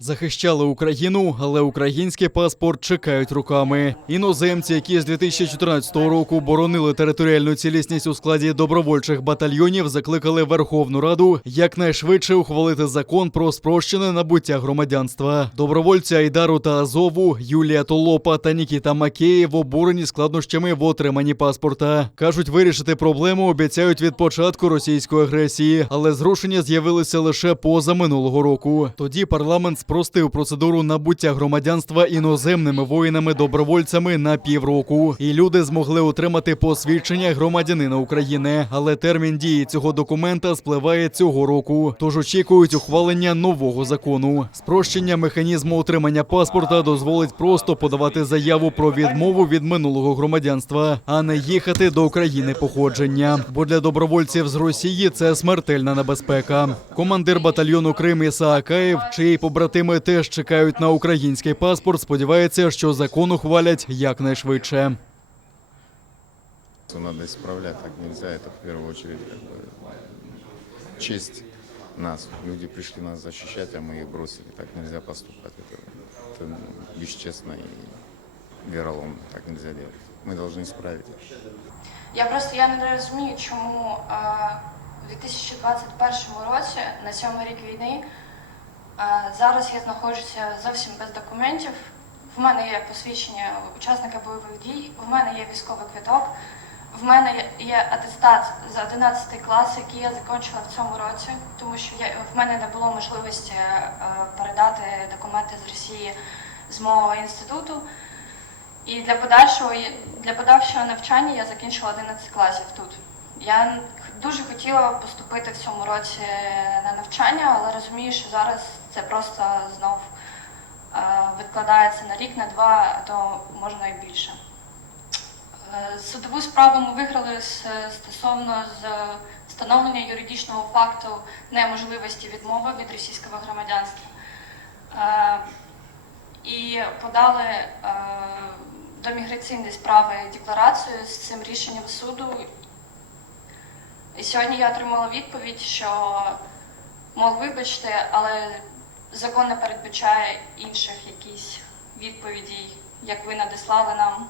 Захищали Україну, але український паспорт чекають роками. Іноземці, які з 2014 року боронили територіальну цілісність у складі добровольчих батальйонів, закликали Верховну Раду якнайшвидше ухвалити закон про спрощене набуття громадянства. Добровольці Айдару та Азову, Юлія Толопа та Нікіта Макеєв обурені складнощами в отриманні паспорта. Кажуть, вирішити проблему обіцяють від початку російської агресії, але зрушення з'явилися лише позаминулого року. Тоді парламент спростив процедуру набуття громадянства іноземними воїнами-добровольцями на півроку. І люди змогли отримати посвідчення громадянина України. Але термін дії цього документа спливає цього року. Тож очікують ухвалення нового закону. Спрощення механізму отримання паспорта дозволить просто подавати заяву про відмову від минулого громадянства, а не їхати до країни походження. Бо для добровольців з Росії це смертельна небезпека. Командир батальйону Крим Іса Акаєв, чиї побратими теж чекають на український паспорт, сподівається, що закон ухвалять якнайшвидше. Надо исправлять, так нельзя, это в первую очередь честь нас. Люди пришли нас защищать, а мы их бросили, так нельзя поступать. Это бесчестно и вероломно, так нельзя делать. Мы должны исправить. Я не розумію, чому у 2021 році, на 7-й рік війни, зараз я знаходжуся зовсім без документів. В мене є посвідчення учасника бойових дій, в мене є військовий квиток, в мене є атестат за 11 клас, який я закінчила в цьому році, тому що в мене не було можливості передати документи з Росії з мого інституту. І для подальшого навчання я закінчила 11 класів тут. Я дуже хотіла поступити в цьому році на навчання, але розумію, що зараз це просто знов відкладається на рік, на два, а то можна і більше. Судову справу ми виграли стосовно встановлення юридичного факту неможливості відмови від російського громадянства. І подали до міграційної справи декларацію з цим рішенням суду. І сьогодні я отримала відповідь, що, мов, вибачте, але закон не передбачає інших якісь відповідей, як ви надіслали нам.